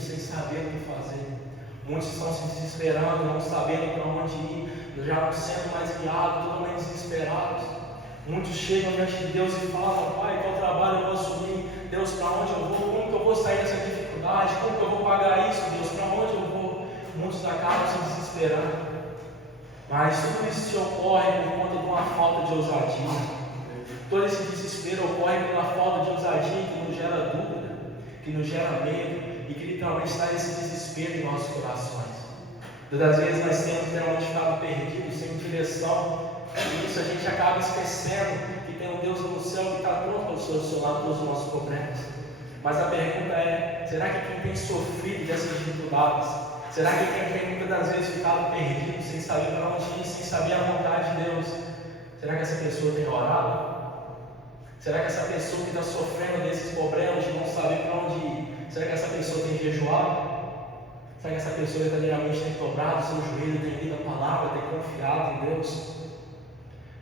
sem saber o que fazer. Muitos estão se desesperando, não sabendo para onde ir, já não sendo mais guiados, totalmente desesperados. Muitos chegam diante de Deus e falam: Pai, qual trabalho eu vou assumir? Deus, para onde eu vou? Como que eu vou sair dessa dificuldade? Como que eu vou pagar isso, Deus? Para onde eu vou? Muitos acabam se desesperando. Mas tudo isso se ocorre por conta de uma falta de ousadia. Todo esse desespero ocorre pela falta de ousadia que nos gera dúvida, que nos gera medo e que literalmente traz esse desespero em nossos corações. Todas as vezes nós temos literalmente ficado perdidos, sem direção, e isso a gente acaba esquecendo que tem um Deus no céu que está pronto para solucionar todos os nossos problemas. Mas a pergunta é: será que quem tem sofrido dessas dificuldades, será que quem tem muitas das vezes ficado perdido, sem saber para onde ir, sem saber a vontade de Deus, será que essa pessoa tem orado? Será que essa pessoa que está sofrendo desses problemas de não saber para onde ir, será que essa pessoa tem jejuado? Será que essa pessoa verdadeiramente tem dobrado o seu joelho, tem lido a palavra, tem confiado em Deus?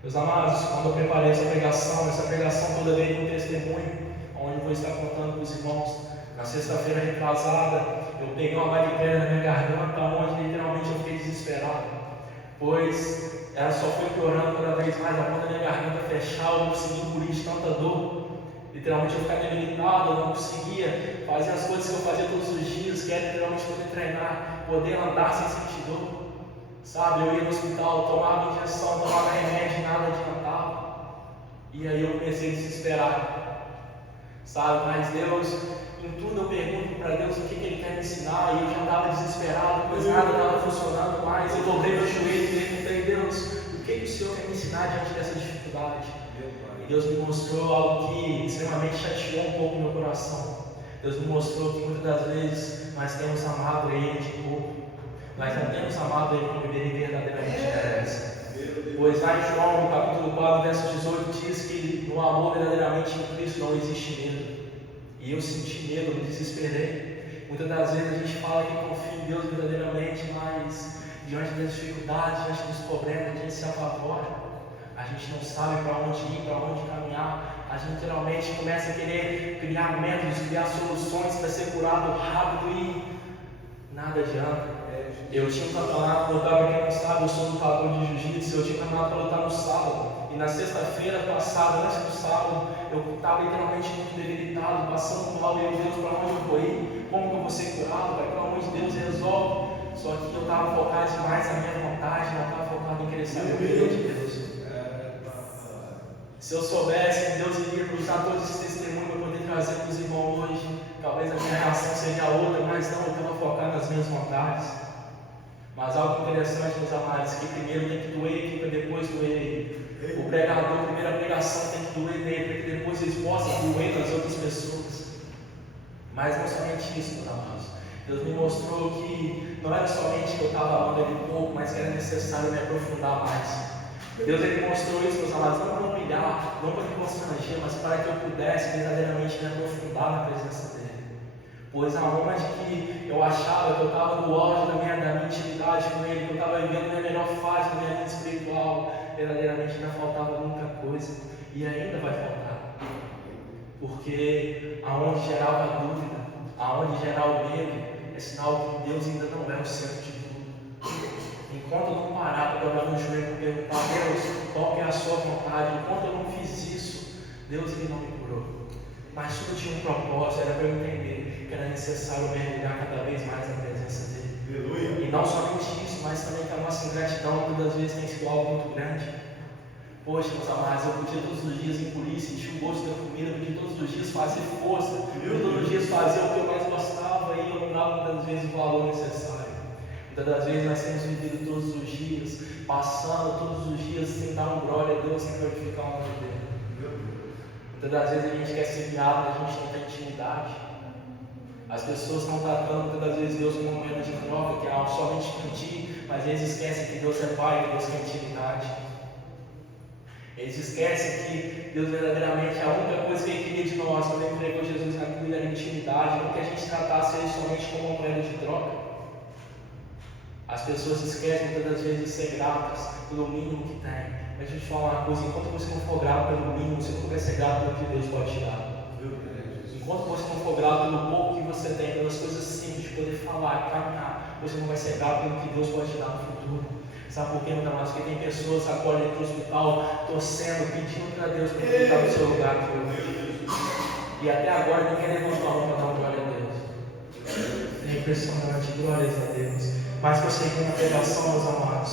Meus amados, quando eu preparei essa pregação toda veio um testemunho, onde eu vou estar contando para os irmãos. Na sexta-feira retrasada, eu peguei uma bactéria na minha garganta, onde literalmente eu fiquei desesperado, pois ela só foi piorando cada vez mais, a ponta da minha garganta fechar, eu não conseguia engolir de tanta dor. Literalmente eu ficava debilitado, eu não conseguia fazer as coisas que eu fazia todos os dias, que era literalmente poder treinar, poder andar sem sentir dor. Sabe, eu ia no hospital, tomava injeção, tomava remédio, nada adiantava. E aí eu comecei a desesperar. Sabe, mas Deus, em tudo eu pergunto para Deus o que Ele quer me ensinar, e eu já estava desesperado, pois nada estava funcionando mais. Eu dobrei meu joelho e perguntei: Deus, o que o Senhor quer me ensinar diante dessa dificuldade? E Deus me mostrou algo que extremamente chateou um pouco meu coração. Deus me mostrou que muitas das vezes nós temos amado Ele de pouco, nós não temos amado Ele como Ele verdadeiramente merece. Pois lá em João, no capítulo 4, verso 18, diz que no amor verdadeiramente em Cristo não existe medo. E eu senti medo, eu me desesperei. Muitas das vezes a gente fala que confia em Deus verdadeiramente, mas diante das dificuldades, diante dos problemas, a gente se apavora. A gente não sabe para onde ir, para onde caminhar. A gente literalmente começa a querer criar métodos, criar soluções para ser curado rápido e nada adianta. Eu tinha um campeonato, para quem não sabe, eu sou lutador de jiu-jitsu, eu tinha um campeonato para lutar no sábado. E na sexta-feira passada, antes do sábado, eu estava literalmente muito debilitado, passando mal, e eu, Deus, para onde eu vou ir? Como que eu vou ser curado? Pai, pelo amor de Deus, resolve. Só que eu estava focado demais na minha vontade, não estava focado em querer saber o que de Deus. Se eu soubesse que Deus iria usar todos esses testemunhos para poder trazer para os irmãos hoje, talvez a minha reação seria outra, mas não, eu estava focado nas minhas vontades. Mas algo interessante, meus amados, que primeiro tem que doer para depois doer. O pregador, a primeira pregação tem que doer nele, para que depois eles possam doer nas outras pessoas. Mas não somente isso, meus amados. Deus me mostrou que não era somente que eu estava amando Ele pouco, mas que era necessário me aprofundar mais. Deus Ele mostrou isso, meus amados, não para humilhar, não para me constranger, mas para que eu pudesse verdadeiramente me aprofundar na presença dEle. Pois aonde que eu achava que eu estava no auge da minha intimidade com Ele, que eu estava vivendo a minha melhor fase da minha vida espiritual, verdadeiramente ainda faltava muita coisa, e ainda vai faltar. Porque aonde gerava dúvida, aonde gerava o medo, é sinal que Deus ainda não é o centro de tudo. Enquanto eu não parar para dobrar meu joelho e perguntar: Deus, qual que é a sua vontade? Enquanto eu não fiz isso, Deus Ele não me curou. Mas tudo tinha um propósito, era para eu entender que era necessário mergulhar cada vez mais na presença dEle. Aleluia. E não somente isso, mas também que a nossa ingratidão muitas vezes tem sido algo muito grande. Poxa, meus amados, eu podia todos os dias engolir, sentir o gosto da comida, eu podia todos os dias fazer força, eu podia todos os dias fazer o que eu mais gostava, e eu não dava muitas vezes o valor necessário. Muitas das vezes nós temos vivido todos os dias, passando todos os dias sem dar um glória a Deus, sem glorificar o nome dEle. Muitas das vezes a gente quer ser guiado, mas a gente não tem intimidade. As pessoas estão tratando muitas das vezes Deus como uma moeda de troca, que é algo somente pedir, mas eles esquecem que Deus é Pai, que Deus quer intimidade. Eles esquecem que Deus verdadeiramente, a única coisa que Ele queria de nós, quando Ele entregou Jesus na cruz, era intimidade, não que a gente tratasse Ele somente como uma moeda de troca. As pessoas se esquecem muitas das vezes de ser gratas pelo mínimo que tem. Mas deixa eu te falar uma coisa: enquanto você não for grato pelo mínimo, você nunca vai ser grato pelo que Deus pode te dar. Enquanto você não for grato pelo pouco que você tem, pelas coisas simples, falar, caminhar, você não vai ser cegado pelo que Deus pode te dar no futuro. Sabe por quê, meus amados? Porque tem pessoas agora dentro do hospital torcendo, pedindo para Deus para ele estar no seu lugar aqui hoje. E até agora ninguém levantou a mão para dar uma glória a Deus. É impressionante, glórias a Deus. Mas prosseguindo a pregação, meus amados,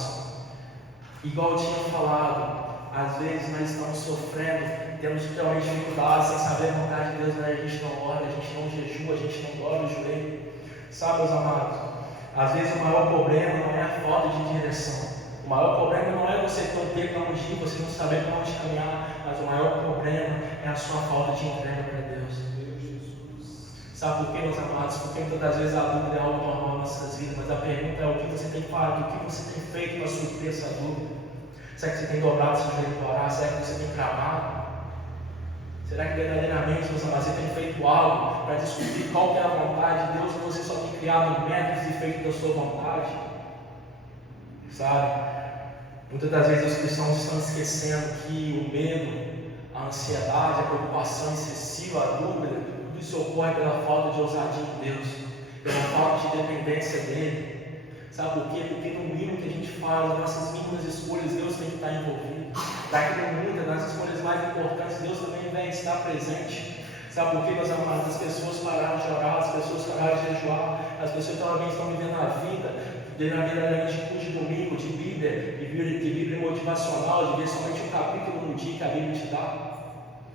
igual eu tinha falado, às vezes nós estamos sofrendo, temos realmente dificuldades sem saber a vontade de Deus, mas a gente não ora, a gente não jejua, a gente não dobra o joelho. Sabe, meus amados? Às vezes o maior problema não é a falta de direção. O maior problema não é você ter um tempo para onde ir, você não saber para onde caminhar, mas o maior problema é a sua falta de entrega para Deus. Sabe por quê, meus amados? Porque muitas das vezes a dúvida é algo normal em nossas vidas, mas a pergunta é o que você tem feito, o que você tem feito para suprir essa dúvida? Será que você tem dobrado seu joelho para orar? Será que você tem clamado? Será que verdadeiramente, meus amados, você tem feito algo para descobrir qual que é a vontade de Deus ou você só tem criado métodos e feito da sua vontade? Sabe? Muitas das vezes os cristãos estão esquecendo que o medo, a ansiedade, a preocupação excessiva, a dúvida, tudo isso ocorre pela falta de ousadia em Deus, pela falta de dependência dEle. Sabe por quê? Porque no mínimo que a gente faz, nas nossas mínimas escolhas, Deus tem que estar envolvido. Daquilo muito, nas escolhas mais importantes, Deus também vai estar presente. Sabe por quê, meus amados? As pessoas pararam de orar, as pessoas pararam de jejuar, as pessoas também estão vivendo a vida verdadeiramente de culto de domingo, de Bíblia motivacional, de ver somente um capítulo no dia que a Bíblia te dá.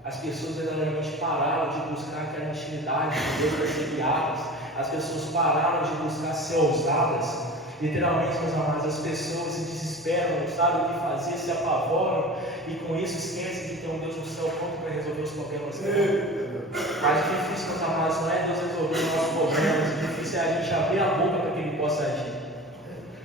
As pessoas verdadeiramente pararam de buscar aquela intimidade de Deus para ser guiadas. As pessoas pararam de buscar ser ousadas. Literalmente, meus amados, as pessoas se desesperam, não sabem o que fazer, se apavoram e com isso esquecem que tem um Deus no céu pronto para resolver os problemas dela. Mas o difícil, meus amados, não é Deus resolver os nossos problemas, o difícil é a gente abrir a boca para que Ele possa agir.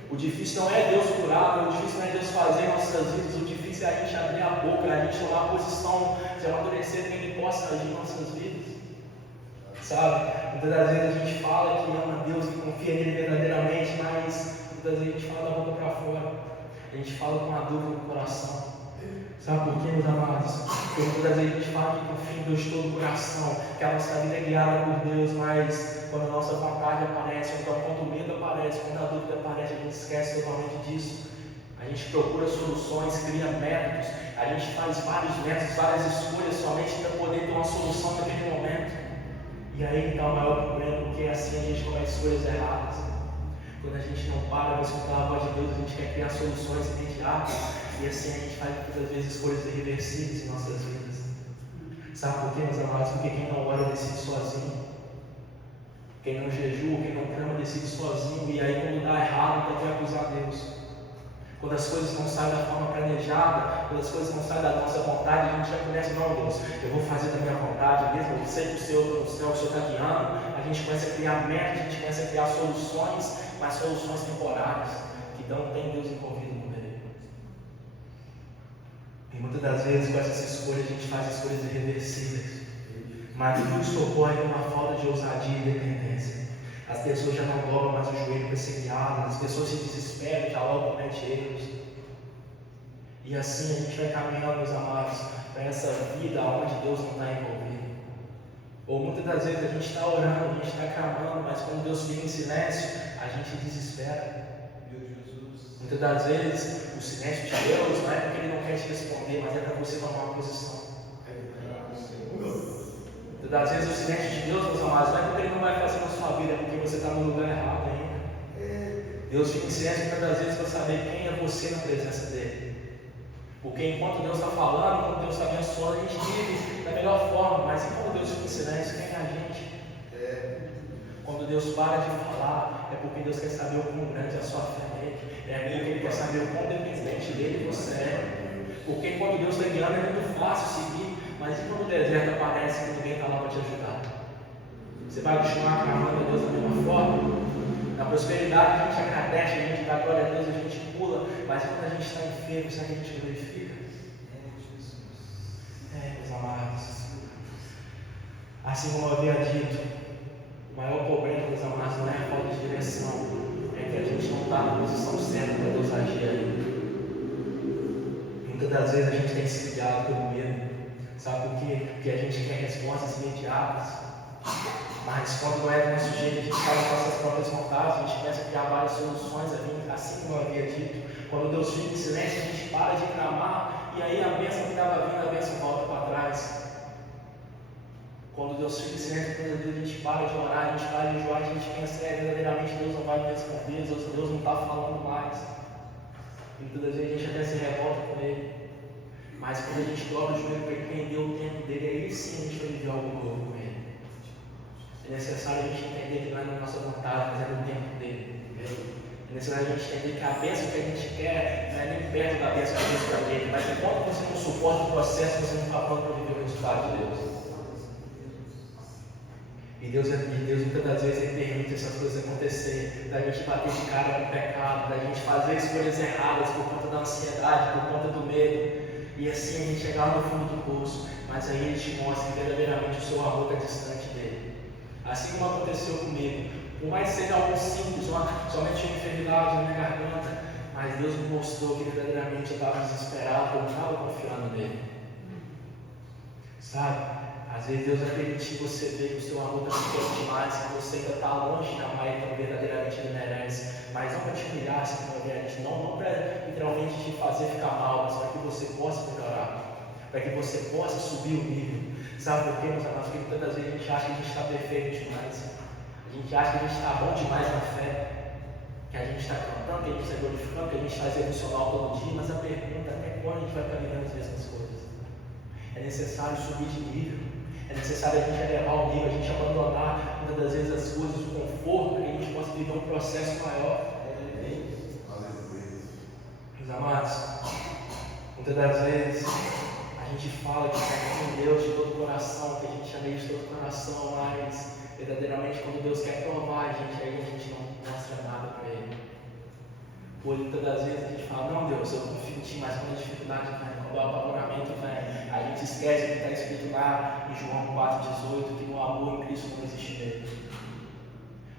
O difícil não é Deus curar, o difícil não é Deus fazer nossas vidas, o difícil é a gente abrir a boca, a gente tomar a posição de amadurecer para que Ele possa agir em nossas vidas. Sabe? Muitas das vezes a gente fala que ama Deus, que confia nele verdadeiramente, mas muitas vezes a gente fala da boca para fora. A gente fala com a dúvida no coração. Sabe por quê, meus amados? Porque muitas das vezes a gente fala que confia em Deus de todo o coração, que a nossa vida é guiada por Deus, mas quando a nossa vontade aparece, ou então quando o medo aparece, quando a dúvida aparece, a gente esquece totalmente disso. A gente procura soluções, cria métodos, a gente faz vários métodos, várias escolhas somente para poder ter uma solução naquele momento. E aí está o maior problema, porque assim a gente comete escolhas erradas. Quando a gente não para para escutar a voz de Deus, a gente quer criar soluções imediatas. E assim a gente faz muitas vezes escolhas irreversíveis em nossas vidas. Sabe por quê, meus amados? Porque quem não ora decide sozinho. Quem não jejua, quem não clama, decide sozinho. E aí quando dá errado, tem que acusar Deus. Quando as coisas não saem da forma planejada, quando as coisas não saem da nossa vontade, a gente já começa, não, Deus, eu vou fazer da minha vontade mesmo, eu sei que o Senhor está no céu, que o Senhor está guiando. A gente começa a criar métodos, a gente começa a criar soluções, mas soluções temporárias, que não tem Deus envolvido no meio. E muitas das vezes com essas escolhas a gente faz escolhas irreversíveis, mas tudo isso ocorre por uma falta de ousadia e dependência. As pessoas já não dobram mais o joelho para ser guiadas, as pessoas se desesperam, já logo cometem erros. E assim a gente vai caminhando, meus amados, para essa vida onde Deus não está envolvido. Ou muitas das vezes a gente está orando, a gente está clamando, mas quando Deus fica em silêncio, a gente desespera. Muitas das vezes o silêncio de Deus não é porque Ele não quer te responder, mas é para você tomar uma posição. Muitas das vezes o silêncio de Deus, meus amados, não é porque Ele não vai fazer na sua vida, é porque você está no lugar errado ainda. Deus fica em silêncio muitas das vezes para saber quem é você na presença dEle. Porque enquanto Deus está falando, enquanto Deus está abençoando, a gente vive da melhor forma, mas enquanto Deus fica em silêncio, quem é a gente? Quando Deus para de falar, é porque Deus quer saber o quão grande é a sua fé nele, é porque Ele quer saber o quão dependente dele você é. Porque enquanto Deus está guiando é muito fácil seguir, mas e quando o deserto aparece que ninguém está lá para te ajudar? Você vai continuar clamando a Deus da mesma forma? Na prosperidade a gente agradece, a gente dá glória a Deus, a gente pula, mas quando a gente está enfermo, será que a gente glorifica? Meus amados. Assim como eu havia dito, o maior problema, meus amados, não é a falta de direção, é que a gente não está na posição certa para Deus agir aí. Muitas das vezes a gente tem se guiado pelo medo. Sabe por quê? Porque a gente quer respostas imediatas. Mas quando não é do nosso jeito, a gente faz as nossas próprias vontades, a gente começa a criar várias soluções, assim como eu havia dito. Quando Deus fica em silêncio, a gente para de clamar, e aí a bênção que estava vindo, a bênção volta para trás. Quando Deus fica em silêncio, a gente para de orar, a gente para de jejuar, a gente pensa, verdadeiramente Deus não vai me responder, Deus não está falando mais. E muitas vezes a gente até se revolta com Ele. Mas quando a gente dobra o joelho para entender o tempo dele, aí sim a gente vai viver algo novo com Ele. É necessário a gente entender que não é na nossa vontade, mas é no tempo dele. É necessário a gente entender que a bênção que a gente quer não é nem perto da bênção que Deus para ele, mas enquanto você não suporta o processo, você não está pronto para viver o resultado de Deus. E Deus muitas das vezes ele permite essas coisas acontecer, da gente bater de cara com o pecado, da gente fazer escolhas erradas por conta da ansiedade, por conta do medo, e assim a gente chegar no fundo do poço, mas aí ele te mostra que verdadeiramente o seu amor está distante dele. Assim como aconteceu comigo, por mais que seja algo simples, somente uma enfermidade na minha garganta, mas Deus me mostrou que verdadeiramente eu estava desesperado, eu não estava confiando nele. Sabe? Às vezes Deus vai permitir você ver que o seu amor está ficando demais, que você ainda está longe de amar Ele como verdadeiramente Ele merece, mas não para te humilhar, assim como merece, não para literalmente te fazer ficar mal, mas para que você possa melhorar, para que você possa subir o nível. Sabe por quê, meus amados? Porque muitas vezes a gente acha que a gente está perfeito demais, a gente acha que a gente está bom demais na fé, que a gente está cantando, que a gente está glorificando, que a gente está emocional todo dia, mas a pergunta é até quando a gente vai estar vivendo as mesmas coisas? É necessário subir de nível. É necessário a gente elevar o nível, a gente abandonar muitas das vezes as coisas, o conforto, para que a gente possa viver um processo maior. Meus amados, muitas das vezes a gente fala que está com Deus de todo o coração, que a gente ama Ele de todo o coração, mas verdadeiramente quando Deus quer provar a gente, aí a gente não mostra nada para Ele. Por muitas das vezes a gente fala, não Deus, eu confio em Ti, mas quando a dificuldade vem, quando o apavoramento vem, a gente esquece o que está escrito lá em João 4,18, que no amor em Cristo não existe medo.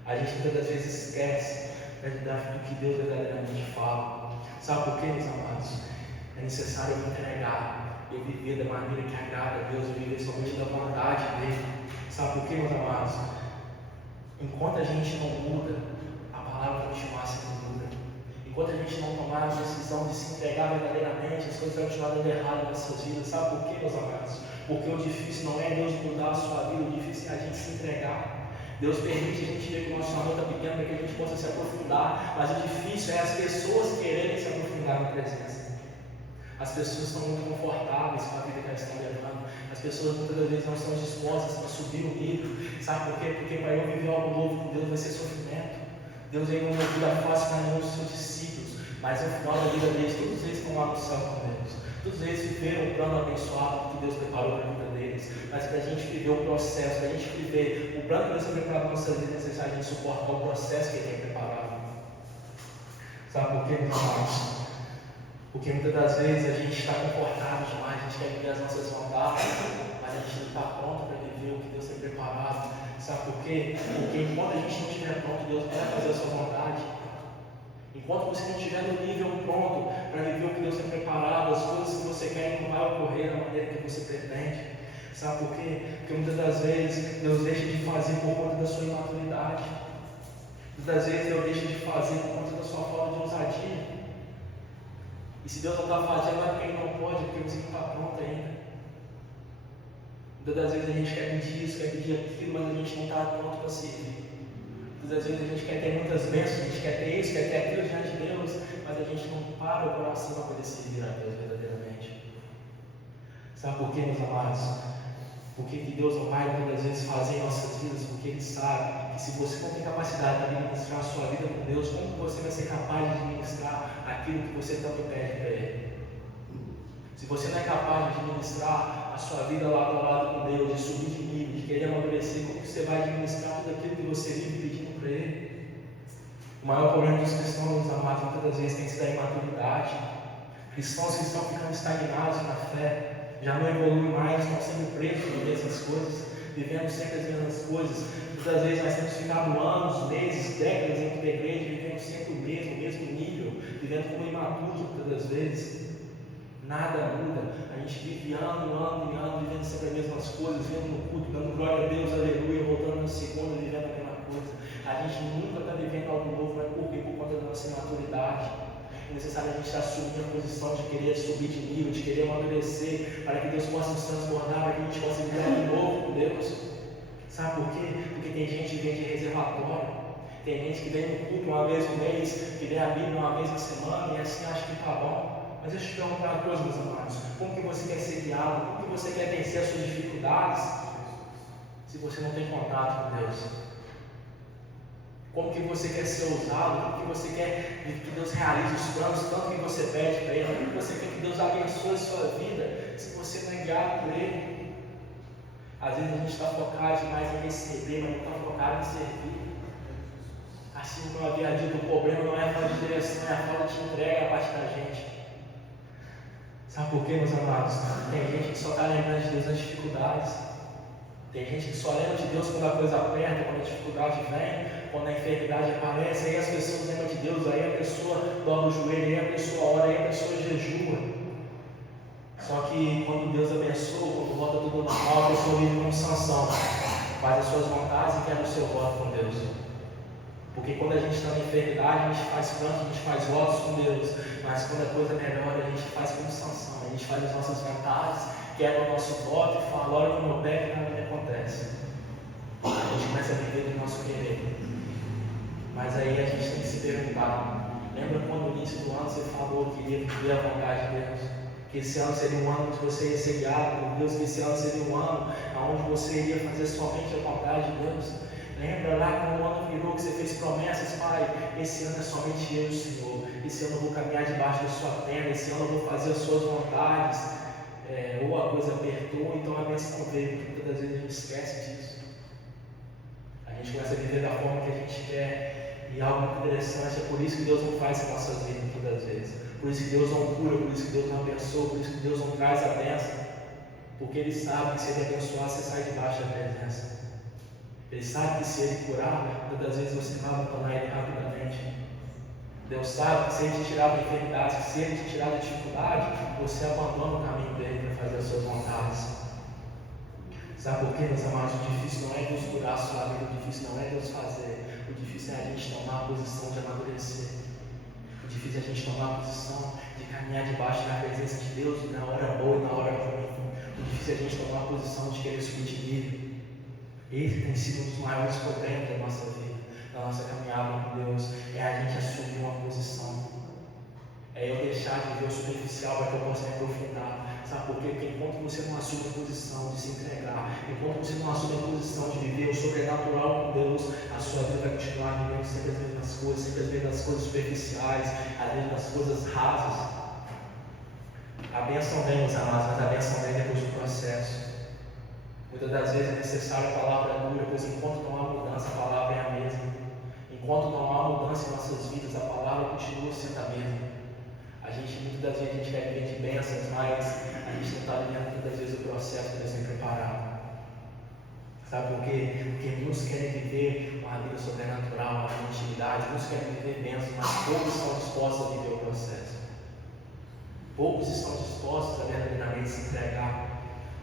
A gente muitas das vezes esquece do que Deus verdadeiramente fala. Sabe por quê, meus amados? É necessário eu me entregar, eu viver da maneira que agrada a Deus, eu viver somente da vontade dEle. Sabe por quê, meus amados? Enquanto a gente não muda, a palavra continua sendo muda. Enquanto a gente não tomar a decisão de se entregar verdadeiramente, as coisas vão continuar dando errado nas nossas vidas. Sabe por quê, meus amados? Porque o difícil não é Deus mudar a sua vida, o difícil é a gente se entregar. Deus permite a gente ver que o nosso amor está pequeno para que a gente possa se aprofundar, mas o difícil é as pessoas quererem se aprofundar na presença. As pessoas estão muito confortáveis com a vida que elas estão levando. As pessoas muitas vezes não estão dispostas para subir o nível. Sabe por quê? Porque para eu viver algo novo com Deus vai ser sofrimento. Deus veio uma vida fácil para nenhum dos seus discípulos, mas no final da vida deles, todos eles estão lá no céu com Deus. Todos eles viveram o plano abençoado que Deus preparou para a vida deles. Mas para a gente viver o processo, para a gente viver o plano que Deus tem preparado para a nossa vida, é necessário a gente suportar o processo que Ele tem preparado. Sabe por quê, meus amados? Porque muitas das vezes a gente está confortável demais, a gente quer viver as nossas vontades, mas a gente não está pronto para viver o que Deus tem preparado. Sabe por quê? Porque enquanto a gente não estiver pronto, Deus vai fazer a sua vontade. Enquanto você não estiver no nível pronto para viver o que Deus tem preparado, as coisas que você quer não vai ocorrer da maneira que você pretende. Sabe por quê? Porque muitas das vezes Deus deixa de fazer por conta da sua imaturidade. Muitas das vezes Deus deixa de fazer por conta da sua falta de ousadia. E se Deus não está fazendo, não é porque Ele não pode, é porque você não está pronto ainda. Muitas das vezes a gente quer pedir isso, quer pedir aquilo, mas a gente não está pronto para servir. Muitas vezes a gente quer ter muitas bênçãos, a gente quer ter isso, quer ter aquilo diante de Deus, mas a gente não para o coração para poder servir a Deus verdadeiramente. Sabe por quê, meus amados? Por que Deus não vai muitas vezes fazer em nossas vidas? Porque Ele sabe que se você não tem capacidade de administrar a sua vida com Deus, como você vai ser capaz de administrar aquilo que você tanto pede para Ele? Se você não é capaz de administrar a sua vida lado a lado com Deus, de subir de nível, de querer amadurecer, como que você vai administrar tudo aquilo que você vive pedindo para Ele? O maior problema dos cristãos, meus amados, muitas das vezes tem sido a imaturidade. Cristãos que estão ficando estagnados na fé, já não evoluem mais, estão sendo presos por essas coisas, vivendo sempre as mesmas coisas. Muitas vezes nós temos ficado anos, meses, décadas dentro da igreja, vivendo sempre o mesmo nível, vivendo como imaturos muitas das vezes. Nada muda. A gente vive ano, vivendo sempre as mesmas coisas, vivendo no culto, dando glória a Deus, aleluia, voltando na segunda, vivendo a mesma coisa. A gente nunca está vivendo algo novo, mas por quê? Por conta da nossa imaturidade. É necessário a gente assumir a posição de querer subir de nível, de querer amadurecer, para que Deus possa nos transformar, para que a gente possa viver algo novo com Deus. Sabe por quê? Porque tem gente que vem de reservatório, tem gente que vem no culto uma vez no mês, que lê a Bíblia uma vez na semana e assim acha que está bom. Mas deixa eu te perguntar uma coisa, meus amados: como que você quer ser guiado? Como que você quer vencer as suas dificuldades se você não tem contato com Deus? Como que você quer ser ousado? Como que você quer que Deus realize os planos, tanto que você pede para Ele? Como que você quer que Deus abençoe a sua vida se você não é guiado por Ele? Às vezes a gente está focado demais em receber, mas não está focado em servir. Assim como eu havia dito, o problema não é a falta de direção, é a falta de entrega a parte da gente. Sabe por quê, meus amados? Tem gente que só está lembrando de Deus nas dificuldades. Tem gente que só lembra de Deus quando a coisa aperta, quando a dificuldade vem, quando a enfermidade aparece. Aí as pessoas lembram de Deus, aí a pessoa dobra o joelho, aí a pessoa ora, aí a pessoa jejua. Só que quando Deus abençoa, quando volta tudo normal, a pessoa vive com sanção, faz as suas vontades e quebra o seu voto com Deus. Porque quando a gente está na enfermidade, a gente faz planos, a gente faz votos com Deus, mas quando a coisa melhora, a gente faz com sanção, a gente faz as nossas vontades, quebra o nosso voto e fala: olha como eu pego e nada me acontece. A gente começa a viver do nosso querer. Mas aí a gente tem que se perguntar: lembra quando no início do ano você falou que ia viver a vontade de Deus? Que esse ano seria um ano onde você ia ser guiado por Deus, que esse ano seria um ano onde você iria fazer somente a vontade de Deus. Lembra lá quando o ano virou que você fez promessas: pai, esse ano é somente eu e o Senhor, esse ano eu vou caminhar debaixo da sua tenda, esse ano eu vou fazer as suas vontades. Ou a coisa apertou, então a bênção veio, porque todas as vezes a gente esquece disso. A gente começa a viver da forma que a gente quer, e algo muito interessante, é por isso que Deus não faz as nossas vidas todas as vezes. Por isso que Deus não cura, por isso que Deus não abençoa, por isso que Deus não traz a bênção. Porque Ele sabe que se Ele abençoar, você sai debaixo da presença. Ele sabe que se Ele curar, muitas vezes você vai abandonar Ele rapidamente. Deus sabe que se Ele te tirar da enfermidade, se Ele te tirar da dificuldade, você abandona o caminho dEle para fazer as suas vontades. Sabe por quê, meus amados? O difícil não é Deus curar a sua vida, o difícil não é Deus fazer. O difícil é a gente tomar a posição de amadurecer. O difícil é a gente tomar a posição de caminhar debaixo da presença de Deus na hora boa e na hora ruim. O difícil é a gente tomar a posição de querer subir de nível. Esse tem sido um dos maiores problemas da nossa vida, da nossa caminhada com Deus, é a gente assumir uma posição. É eu deixar de ver o superficial para que eu possa me aprofundar. Sabe por quê? Porque enquanto você não assume a posição de se entregar, enquanto você não assume a posição de viver o sobrenatural com Deus, a sua vida vai continuar vivendo sempre as mesmas coisas, sempre as mesmas coisas superficiais, as mesmas coisas rasas. A bênção vem, meus amados, mas a bênção vem depois do processo. Muitas das vezes é necessário a palavra dura, pois enquanto não há mudança, a palavra é a mesma. Enquanto não há mudança em nossas vidas, a palavra continua sendo a mesma. Muitas das vezes a gente quer viver de bênçãos, mas a gente não está vivendo muitas vezes o processo que Deus tem preparado. Sabe por quê? Porque muitos querem viver uma vida sobrenatural, uma vida de intimidade, muitos querem viver bênçãos, mas poucos estão dispostos a viver o processo. Poucos estão dispostos a verdadeiramente se entregar.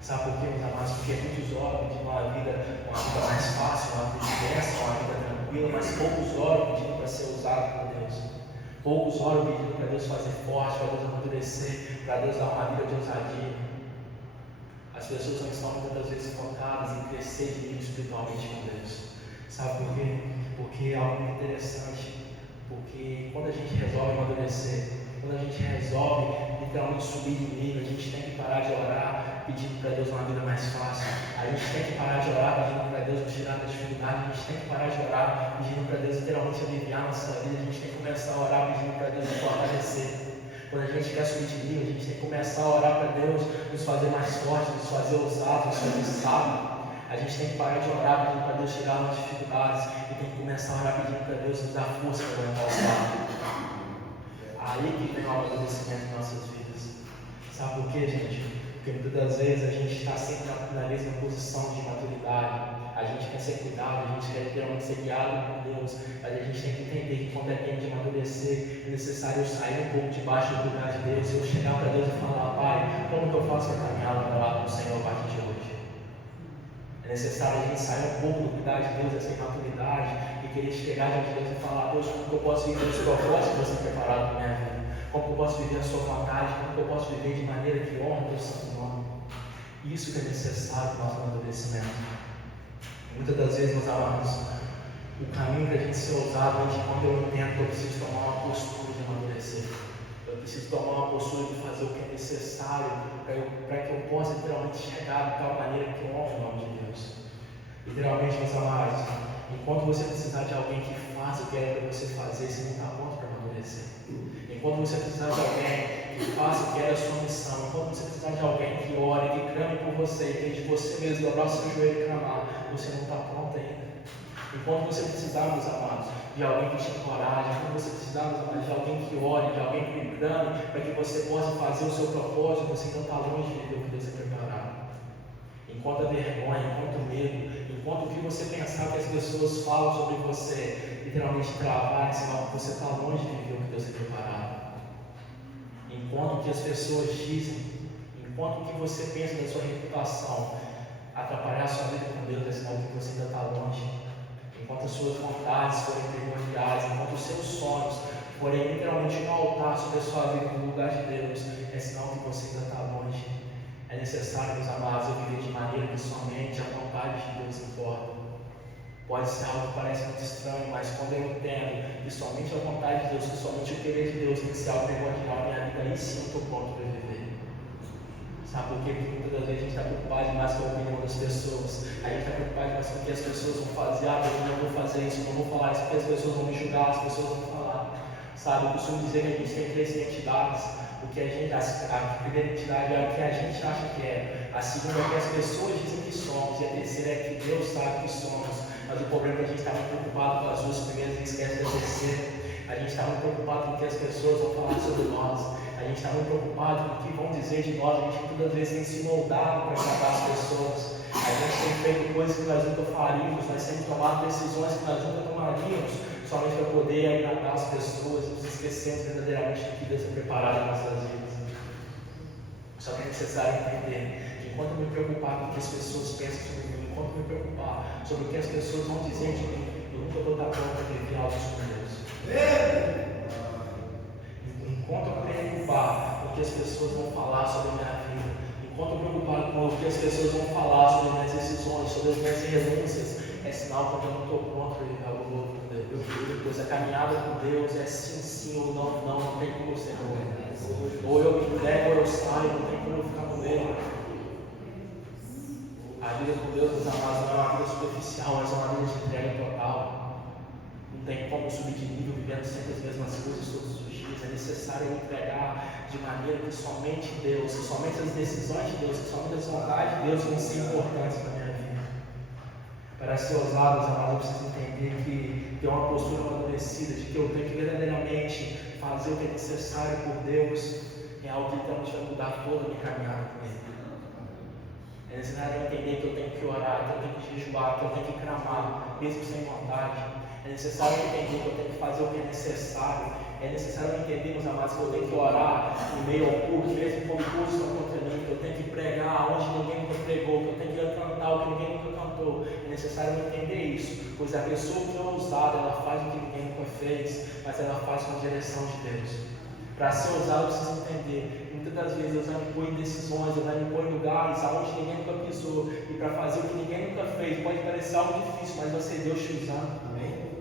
Sabe por quê, meus amados? Porque muitos oram pedindo uma vida mais fácil, uma vida de bênção, uma vida tranquila, mas poucos oram pedindo para ser usado por Deus. Poucos oram pedindo para Deus fazer forte, para Deus amadurecer, para Deus dar uma vida de ousadia. As pessoas não estão muitas vezes focadas em crescer de nível espiritualmente com Deus. Sabe por quê? Porque é algo muito interessante. Porque quando a gente resolve amadurecer, quando a gente resolve literalmente subir de nível, a gente tem que parar de orar pedindo para Deus uma vida mais fácil. A gente tem que parar de orar pedindo para Deus nos tirar da dificuldade. A gente tem que parar de orar pedindo para Deus literalmente aliviar a nossa vida. A gente tem que começar a orar pedindo para Deus nos fortalecer. Quando a gente quer subir de nível, a gente tem que começar a orar para Deus nos fazer mais fortes, nos fazer ousados, nos fazer sábios. A gente tem que parar de orar pedindo para Deus tirar as dificuldades e tem que começar a orar pedindo para Deus nos dar força para aguentar os fardos. Aí que vem o amadurecimento em nossas vidas. Sabe por quê, gente? Porque muitas das vezes a gente está sempre na mesma posição de maturidade. a gente quer ser cuidado, a gente quer realmente ser guiado por Deus, mas a gente tem que entender que quando é tempo de amadurecer, é necessário eu sair um pouco debaixo do lugar de Deus e eu chegar para Deus e falar: Pai, como que eu faço a caminhada para lá com o Senhor a partir de hoje? É necessário a gente sair um pouco do cuidar de Deus, dessa imaturidade, e querer chegar diante de Deus e falar: Deus, como que eu posso viver os propósitos que você tem preparado para a minha vida? Como que eu posso viver a sua vontade? Como que eu posso viver de maneira que honra o teu santo nome? Isso que é necessário para o nosso amadurecimento. Muitas das vezes, meus amados, o caminho para a gente ser ousado é de quando eu entendo que eu preciso tomar uma postura de amadurecer. Eu preciso tomar uma postura de fazer o que é necessário para que eu possa literalmente chegar de tal maneira que eu honre o nome de Deus. Literalmente, meus amados, enquanto você precisar de alguém que faça o que é para você fazer, você não está pronto para amadurecer. Enquanto você precisar de alguém que faça o que é a sua missão, enquanto você precisar de alguém que ore, que clame por você, que de você mesmo dobrar o seu joelho e clamar, você não está pronto ainda. Enquanto você precisar, meus amados, de alguém que te encoraje, enquanto você precisar, meus amados, de alguém que ore, de alguém que clame, para que você possa fazer o seu propósito, você não está longe de viver o que Deus tem preparado. Enquanto a vergonha, enquanto o medo, enquanto o que você pensar que as pessoas falam sobre você, literalmente travar, senão você está longe de viver o que Deus tem preparado. Enquanto o que as pessoas dizem, enquanto o que você pensa da sua reputação atrapalhar a sua vida com Deus, é sinal que você ainda está longe. Enquanto as suas vontades forem primordiais, enquanto os seus sonhos forem literalmente um altar sobre a sua vida no lugar de Deus, é sinal que você ainda está longe. É necessário, meus amados, eu viver de maneira que somente a vontade de Deus importa. Pode ser algo que parece muito estranho, mas quando eu entendo que somente a vontade de Deus, que somente o querer de Deus tem que ser algo primordial na minha vida, aí sim eu estou pronto para viver. Sabe por quê? Porque muitas das vezes a gente está preocupado demais com a opinião das pessoas. A gente está preocupado demais com o que as pessoas vão fazer. Ah, eu não vou fazer isso, eu não vou falar isso, porque as pessoas vão me julgar, as pessoas vão falar. Sabe, eu costumo dizer que a gente tem três identidades. O que a primeira identidade é o que a gente acha que é. A segunda é o que as pessoas dizem que somos. E a terceira é que Deus sabe que somos. Mas o problema é que a gente está muito preocupado com as duas primeiras e esquece da terceira. A gente está muito preocupado com o que as pessoas vão falar sobre nós. A gente está muito preocupado com o que vão dizer de nós. A gente muitas vezes tem se moldado para agradar as pessoas. A gente tem feito coisas que nós nunca faríamos. Nós temos tomado decisões que nós nunca tomaríamos, somente para poder agradar as pessoas, nos esquecendo verdadeiramente do que Deus tem preparado em nossas vidas. Só que é necessário entender que enquanto eu me preocupar com o que as pessoas pensam sobre mim, enquanto eu me preocupar sobre o que as pessoas vão dizer de mim, eu nunca vou estar pronto para viver algo com Deus. Enquanto eu me preocupar com o que as pessoas vão falar sobre a minha vida, enquanto eu me preocupar com o que as pessoas vão falar sobre as minhas decisões, sobre as minhas renúncias, é sinal que eu não estou pronto para viver algo novo com Deus. Pois a caminhada com Deus é sim ou não tem como ser não. Ou eu me entrego ou eu saio, não tem como eu ficar no meio. A vida com Deus, meus amados, não é uma vida superficial, mas é uma vida de entrega total. Não tem como subir de nível vivendo sempre as mesmas coisas todos os dias. É necessário eu entregar de maneira que somente Deus, que somente as decisões de Deus, que somente as vontades de Deus vão ser importantes para a minha vida. Para ser ousado, meus amados, eu preciso entender que tem uma postura amadurecida, de que eu tenho que verdadeiramente fazer o que é necessário por Deus, é algo que literalmente vai mudar toda a minha caminhada com Ele. É necessário entender que eu tenho que orar, que eu tenho que jejuar, que eu tenho que clamar, mesmo sem vontade. É necessário entender que eu tenho que fazer o que é necessário. É necessário entender, meus amados, que eu tenho que orar em meio ao culto, mesmo quando o culto está contra mim, que eu tenho que pregar onde ninguém nunca pregou, que eu tenho que cantar o que ninguém nunca cantou. É necessário entender isso, pois a pessoa que é ousada, ela faz o que ninguém nunca fez, mas ela faz com a direção de Deus. Para ser ousado, eu preciso entender. Muitas das vezes Deus vai me pôr em decisões, Deus vai me pôr em lugares aonde ninguém nunca pisou. E para fazer o que ninguém nunca fez, pode parecer algo difícil, mas vai ser Deus te usando. Amém?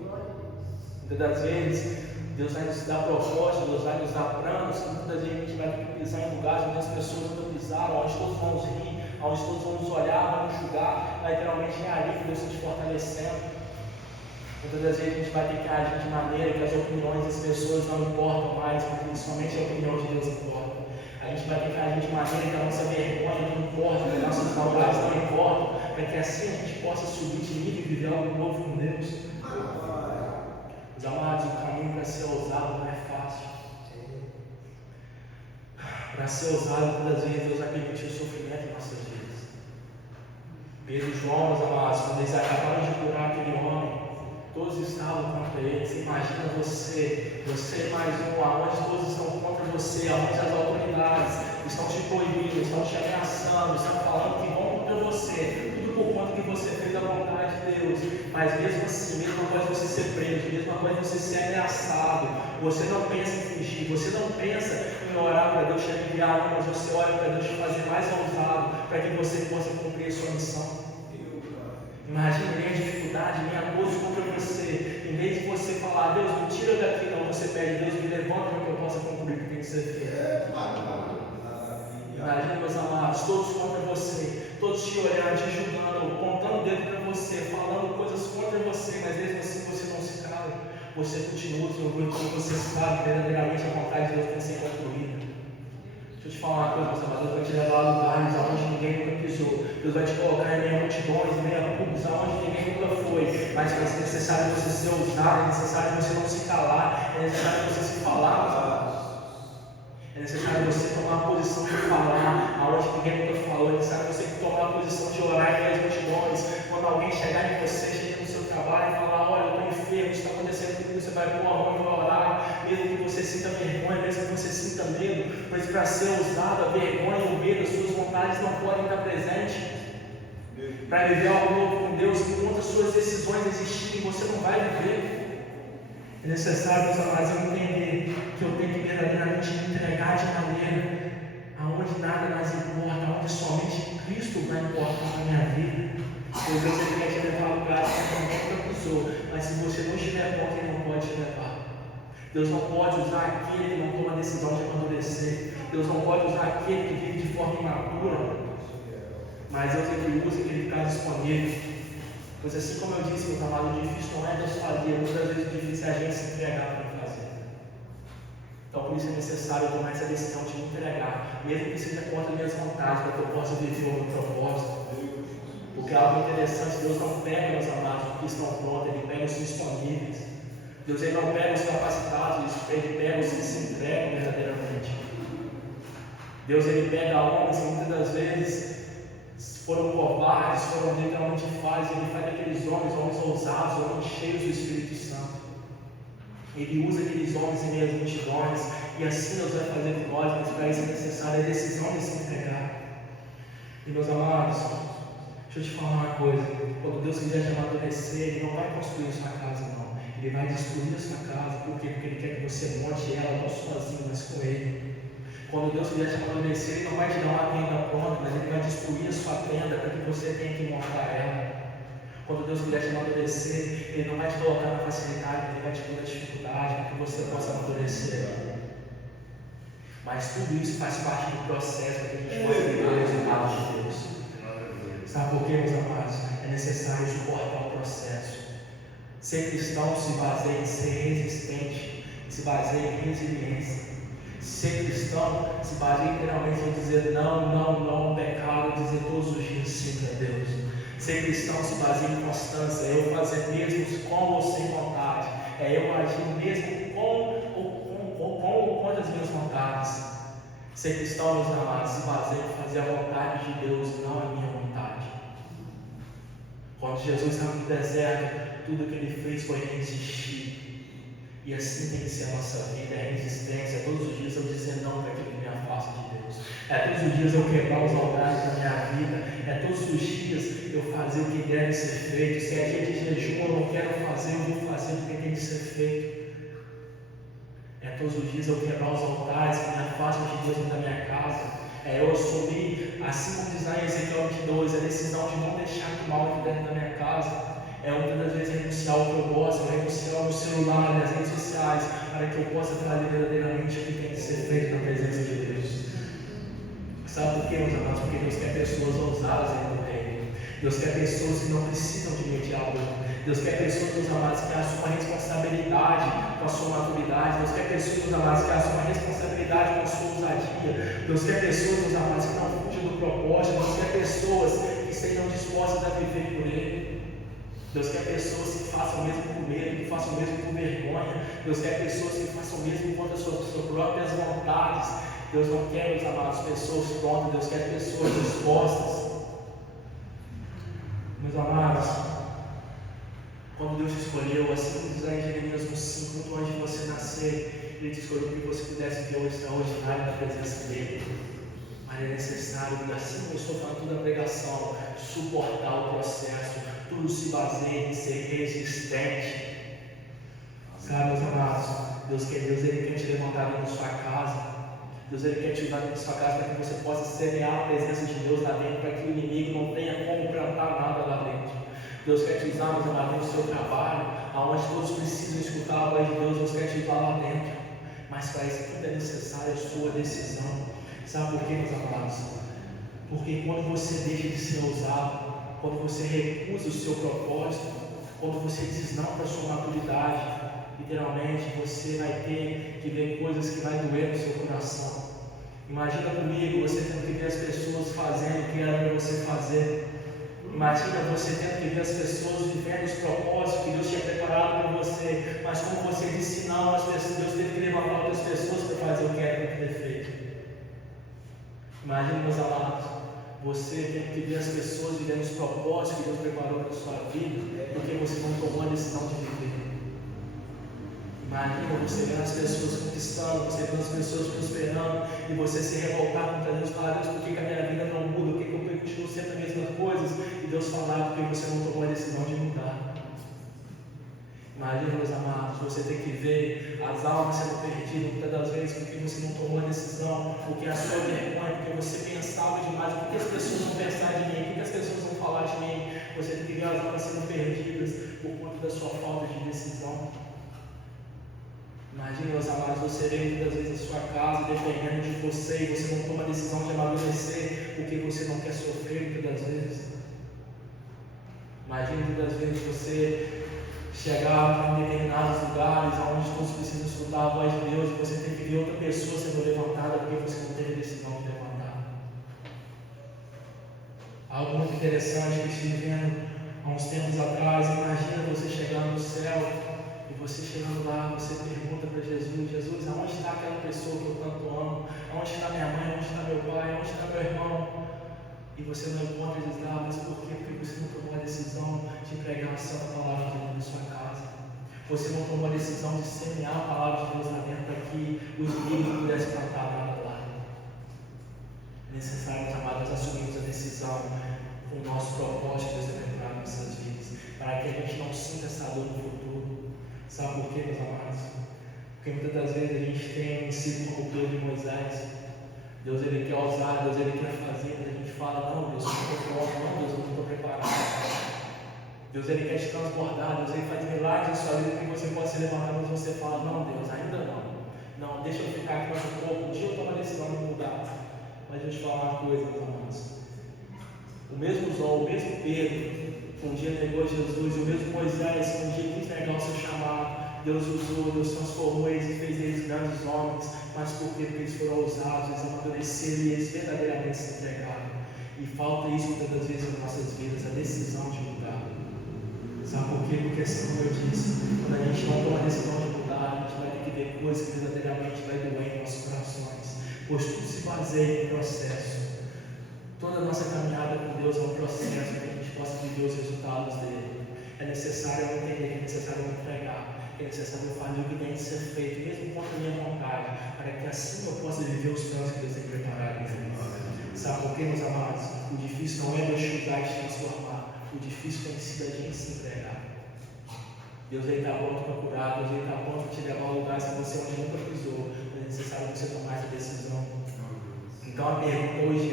Muitas das vezes, Deus vai nos dar propósitos, Deus vai nos dar planos, que muitas vezes a gente vai ter que pisar em lugares onde as pessoas nunca pisaram, onde todos vão nos rir, onde todos vão nos olhar, vão nos julgar. Literalmente é ali que Deus está te fortalecendo. Muitas das vezes a gente vai ter que agir de maneira que as opiniões das pessoas não importam mais, porque somente a opinião de Deus importa. A gente vai ter que agir de maneira que a nossa vergonha não importa, que as nossas maldades não importam, para que assim a gente possa subir de nível e viver algo novo com Deus. Meus amados, o caminho para ser ousado não é fácil. Para ser ousado, muitas vezes Deus vai permitir o sofrimento em nossas vidas. Pedro e João, meus amados, quando eles acabaram de curar aquele homem, todos estavam contra ele. Você imagina você mais um, aonde todos estão contra você, aonde as autoridades estão te proibindo, estão te ameaçando, estão falando que vão contra você, tudo por conta que você fez a vontade de Deus. Mas mesmo assim, mesmo após você ser preso, mesmo após você ser ameaçado, você não pensa em fugir, você não pensa em orar para Deus te aliviar, mas você ora para Deus te fazer mais ousado, para que você possa cumprir a sua missão. Imagina nem a dificuldade, nem a dor contra você. Em vez de você falar, Deus, me tira daqui, não, você pede, Deus, me levanta para que eu possa cumprir o que tem que ser feito. Imagina, meus amados, todos contra você, todos te olhando, te julgando, apontando o dedo para você, falando coisas contra você, mas mesmo assim você não se cala. Você continua se ouvindo como você sabe verdadeiramente a vontade de Deus tem que ser concluída. Deixa eu te falar uma coisa, meus amados, Deus vai te levar a lugares aonde ninguém nunca pisou. Deus vai te colocar em meio a multidões, em meio a públicos, aonde ninguém nunca foi. Mas é necessário você ser ousado, é necessário você não se calar, é necessário você se falar, meus amados. É necessário você tomar a posição de falar aonde ninguém nunca falou. É necessário você tomar a posição de orar em meio às multidões. Quando alguém chegar em você, chega no seu trabalho e falar, olha, eu estou enfermo, isso está acontecendo comigo, você vai pôr a mão e vai orar, mesmo que você sinta vergonha, mesmo que você sinta medo, mas para ser ousado, a vergonha e o medo, as suas vontades não podem estar presentes. Para viver algo novo com Deus, enquanto as suas decisões existirem, você não vai viver. É necessário, meus amados, eu entender que eu tenho que verdadeiramente me entregar de maneira aonde nada mais importa, aonde somente Cristo vai importar na minha vida. Pois Deus quer te levar a lugares que ninguém nunca pisou, mas se você não estiver pronto, Ele não pode te levar. Deus não pode usar aquele que não toma a decisão de amadurecer. Deus não pode usar aquele que vive de forma imatura, mas Deus Ele usa aquele que está disponível. Pois assim como eu disse, meus amados, o difícil não é Deus fazer, muitas vezes o difícil é a gente se entregar para Ele fazer. Então por isso é necessário eu tomar essa decisão de me entregar, mesmo que seja contra as minhas vontades, para que eu possa viver o meu propósito. Porque é algo interessante, Deus não pega, meus amados, os que estão prontos, Ele pega os disponíveis. Deus Ele não pega os capacitados, Ele pega os que se entregam verdadeiramente. Deus Ele pega homens que muitas das vezes foram covardes, foram literalmente falhos. Ele faz aqueles homens ousados, homens cheios do Espírito Santo. Ele usa aqueles homens em meio às multidões, e assim Deus vai fazer com nós, mas para isso é necessária a decisão de se entregar. E meus amados, deixa eu te falar uma coisa, quando Deus quiser te amadurecer, Ele não vai construir a sua casa, não. Ele vai destruir a sua casa, porque Ele quer que você monte ela não sozinho, mas com Ele. Quando Deus quiser te amadurecer, Ele não vai te dar uma tenda pronta, mas Ele vai destruir a sua tenda para que você tenha que montar ela. Quando Deus quiser te amadurecer, Ele não vai te colocar na facilidade, Ele vai te pôr na dificuldade para que você possa amadurecer. Mas tudo isso faz parte do processo para que a gente possa viver o resultado de Deus. Sabe por quê, meus amados? É necessário suportar o processo. Ser cristão se baseia em ser resistente, se baseia em resiliência. Ser cristão se baseia literalmente em dizer não ao pecado, dizer todos os dias sim para Deus. Ser cristão se baseia em constância, é eu fazer mesmo com ou sem vontade, é eu agir mesmo com ou contra as minhas vontades. Ser cristão, meus amados, se baseia em fazer a vontade de Deus, não a minha vontade. Quando Jesus estava no deserto, tudo que Ele fez foi resistir. E assim tem que ser a nossa vida, é resistência. Todos os dias eu dizer não para aquilo que me afasta de Deus. É todos os dias eu quebrar os altares da minha vida. É todos os dias eu fazer o que deve ser feito. Se é dia de jejum, eu não quero fazer, eu vou fazer o que tem que ser feito. É todos os dias eu quebrar os altares que me afastam de Deus da minha casa. É eu assumir, assim como diz lá em Ezequiel 22, a decisão de não deixar que mal entre dentro da minha casa. É muitas das vezes renunciar ao que eu gosto, renunciar ao celular, nas redes sociais, para que eu possa trazer verdadeiramente o que tem que ser feito na presença de Deus. Sabe por quê, meus amados? Porque Deus quer pessoas ousadas em no reino. Deus quer pessoas que não precisam de mediar algo. Deus quer pessoas, meus amados, que assumam a responsabilidade com a sua maturidade. Deus quer pessoas, meus amados, que assumam a responsabilidade com a sua ousadia. Deus quer pessoas, meus amados, que não fujam do propósito. Deus quer pessoas que estejam dispostas a viver por Ele. Deus quer pessoas que façam mesmo com medo, que façam mesmo com vergonha. Deus quer pessoas que façam mesmo contra as suas próprias vontades. Deus não quer, meus amados, pessoas prontas. Deus quer pessoas dispostas. Meus amados, quando Deus te escolheu, assim como diz lá em Jeremias 1:5, muito antes de você nascer, Ele te escolheu para que você pudesse ver o extraordinário da presença dEle. Mas é necessário, e assim como eu estou falando toda a pregação, suportar o processo. Tudo se baseia em ser resistente. Sabe, meus amados, Deus Ele quer te levantar dentro da sua casa. Deus Ele quer te usar dentro da sua casa para que você possa semear a presença de Deus lá dentro, para que o inimigo não tenha como plantar nada lá dentro. Deus quer te usar, meus amados, no seu trabalho, aonde todos precisam escutar a voz de Deus. Deus quer te usar lá dentro. Mas para isso tudo é necessário a sua decisão. Sabe por quê, meus amados? Porque quando você deixa de ser ousado, quando você recusa o seu propósito, quando você diz não para a sua maturidade, literalmente você vai ter que ver coisas que vai doer no seu coração. Imagina comigo você tendo que ver as pessoas fazendo o que era para você fazer. Imagina você tendo que ver as pessoas vivendo os propósitos que Deus tinha preparado para você, mas como você disse não, Deus teve que levantar outras pessoas para fazer o que era para ter feito. Imagina, meus amados, você tendo que ver as pessoas vivendo os propósitos que Deus preparou para a sua vida, porque você não tomou a decisão de viver. Imagina você vendo as pessoas conquistando, você vendo as pessoas prosperando, e você se revoltar contra Deus e falar: Deus, por que a minha vida não muda? Por que eu continuo sendo as mesmas coisas? E Deus falar: porque você não tomou a decisão de mudar. Imagina, meus amados, você tem que ver as almas sendo perdidas muitas das vezes porque você não tomou a decisão, porque é a sua vergonha, porque você pensava demais, porque as pessoas vão pensar de mim, porque as pessoas vão falar de mim. Você tem que ver as almas sendo perdidas por conta da sua falta de decisão. Imagina, meus amados, você vê muitas vezes a sua casa dependendo de você e você não toma a decisão de amadurecer porque você não quer sofrer muitas das vezes. Imagina muitas vezes você chegar em determinados lugares onde todos precisam escutar a voz de Deus e você tem que ver outra pessoa sendo levantada porque você não teve a decisão de levantar. Algo muito interessante que estive vendo há uns tempos atrás. Imagina você chegando no céu e você chegando lá, você pergunta para Jesus: Jesus, aonde está aquela pessoa que eu tanto amo? Aonde está minha mãe? Aonde está meu pai? Onde está meu irmão? E você não encontra eles lá, mas por quê? Porque você não tomou a decisão de pregar a santa palavra de Deus na sua casa. Você não tomou a decisão de semear a palavra de Deus lá dentro para que o inimigo pudesse plantar nada lá. É necessário, meus amados, assumirmos a decisão com o nosso propósito de Deus entrar em nossas vidas, para que a gente não sinta essa dor no futuro. Sabe por quê, meus amados? Porque muitas das vezes a gente tem sido como Pedro e Moisés. Deus Ele quer usar, Deus Ele quer fazer, mas a gente fala: não, Deus, eu não estou pronto, não, Deus, eu não estou preparado. Deus Ele quer te transbordar, Deus Ele faz milagres na sua vida para que você possa se levantar, mas você fala: não, Deus, ainda não. Não, deixa eu ficar aqui mais um pouco. Um dia eu tomo a decisão de mudar. Mas deixa eu te falar uma coisa, meus amados. O mesmo João, o mesmo Pedro, que um dia negou Jesus, e o mesmo Moisés, que um dia quis negar o seu chamado, Deus usou, Deus transformou eles e fez eles grandes homens. Mas por quê? Porque eles foram ousados, eles amadureceram e eles verdadeiramente se entregaram. E falta isso muitas das vezes nas nossas vidas, a decisão de mudar. Sabe por quê? Porque assim como eu disse, quando a gente não toma a decisão de mudar, a gente vai ter que ver coisas que verdadeiramente vai doer em nossos corações. Pois tudo se baseia em processo. Toda a nossa caminhada com Deus é um processo para que a gente possa viver os resultados dele. É necessário eu entender, é necessário eu entregar, é necessário eu fazer o que tem de ser feito, mesmo contra a minha vontade, para que assim eu possa viver os planos que Deus tem preparado para mim. Sabe por quê, meus amados? O difícil não é Deus te usar e te transformar. O difícil tem sido a gente se entregar. Deus está pronto para curar, Deus está pronto para te levar a lugares que você onde nunca pisou, mas é necessário você tomar essa decisão. Então a pergunta hoje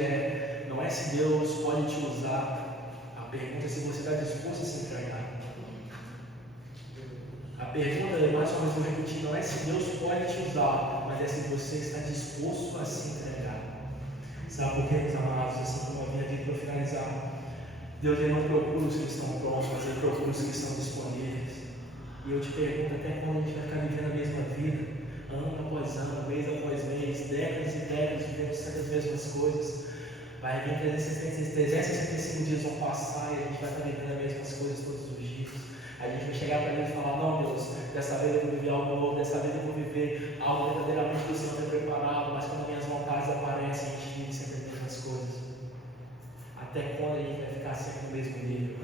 não é se Deus pode te usar, a pergunta é se você está disposto a se entregar. A pergunta, mais uma vez vou repetir, não é se Deus pode te usar, mas é se você está disposto a se entregar. Sabe por quê, meus amados? Assim como eu vinha aqui para finalizar, Deus Ele não procura os que estão prontos, mas Ele procura os que estão disponíveis. E eu te pergunto, até quando a gente vai ficar vivendo a mesma vida, ano após ano, mês após mês, décadas e décadas, vivendo sempre as mesmas coisas? Vai vir 365 dias vão passar e a gente vai estar vivendo as mesmas coisas todos os dias. A gente vai chegar para Deus e falar: não, Deus, dessa vez eu vou viver algo novo, dessa vez eu vou viver algo verdadeiramente que o Senhor tem preparado, mas quando minhas vontades aparecem, a gente vive sempre as mesmas coisas. Até quando a gente vai ficar sempre no mesmo nível?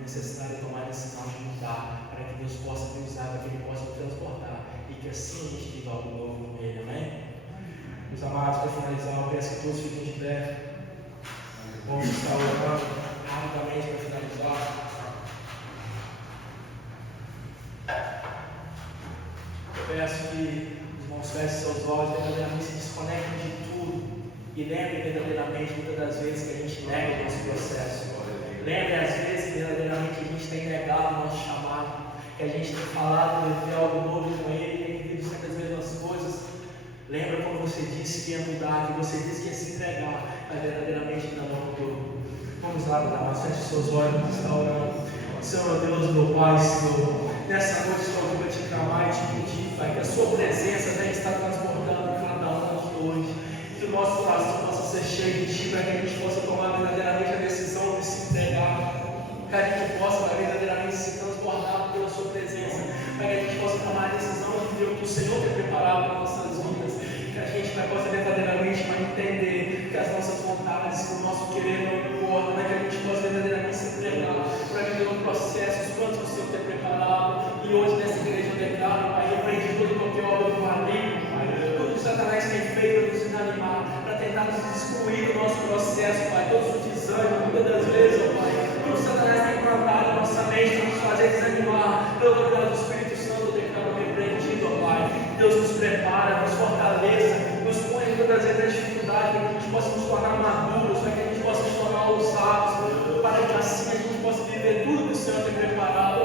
necessário tomar a decisão de mudar, para que Deus possa te usar, para que Ele possa te transportar, e que assim a gente viva algo novo com Ele, amém? Meus amados, para finalizar, eu peço que todos fiquem de pé. Vamos estar orando rapidamente para finalizar. Eu peço que os irmãos fechem seus olhos, verdadeiramente se desconectem de tudo e lembrem verdadeiramente, muitas das vezes, que a gente nega o nosso processo. Lembrem às vezes que verdadeiramente a gente tem negado o nosso chamado, que a gente tem falado de ter algo novo com Ele, tem vivido sempre as mesmas coisas. Lembra quando você disse que ia mudar, que você disse que ia se entregar, mas verdadeiramente ainda não mudou. Vamos lá, meu Deus, feche seus olhos, vamos estar orando. Senhor Deus, meu Pai, Senhor, nessa noite só vou te clamar e te pedir, Pai, que a Sua presença venha estar transbordando em cada um aqui hoje, que o nosso coração possa ser cheio de Ti, para que a gente possa tomar verdadeiramente a decisão de se entregar, que a gente possa verdadeiramente se transbordar pela Sua presença, para que a gente possa tomar a decisão de ver o que o Senhor tem preparado para nossas vidas, que a gente possa verdadeiramente entender que as nossas vontades, que o nosso querer não importa, para que a gente possa verdadeiramente se entregar, para viver um processo, quanto o Senhor tem preparado. E hoje nessa igreja eu declaro, Pai, repreende toda qualquer obra do maligno, Pai, tudo que Satanás tem feito para nos desanimar, para tentar nos excluir do nosso processo, Pai, todos os desânimos, muitas das vezes, ó Pai, tudo que Satanás tem plantado na nossa mente para nos fazer desanimar, pelo nome do Espírito Santo, eu declaro repreendido, ó Pai. Deus nos prepara, nos fortaleça, nos põe muitas das vezes na dificuldade, para que a gente possa nos tornar maduros, para que a gente possa nos tornar ousados, para que assim a gente possa viver tudo que o Senhor tem preparado.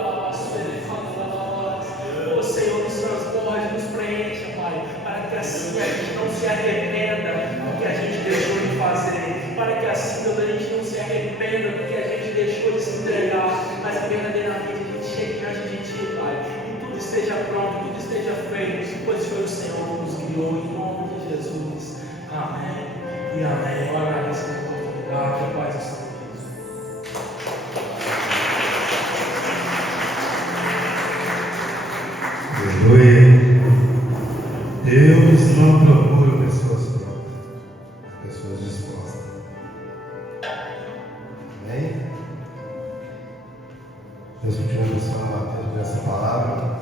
O Senhor nos transporte, nos preencha, Pai, para que assim a gente não se arrependa do que a gente deixou de fazer, para que assim, Deus, a gente não se arrependa do que a gente deixou de se entregar, mas que verdadeiramente a gente chegue diante de Ti, Pai, e tudo esteja pronto, tudo esteja feito, pois foi o Senhor que nos criou, em nome de Jesus. Amém e amém. Eu agradeço a oportunidade, que a paz do Senhor. Aleluia. Deus não procura pessoas prontas, pessoas dispostas. Amém? Deus continua abençoando a Mateus nessa palavra.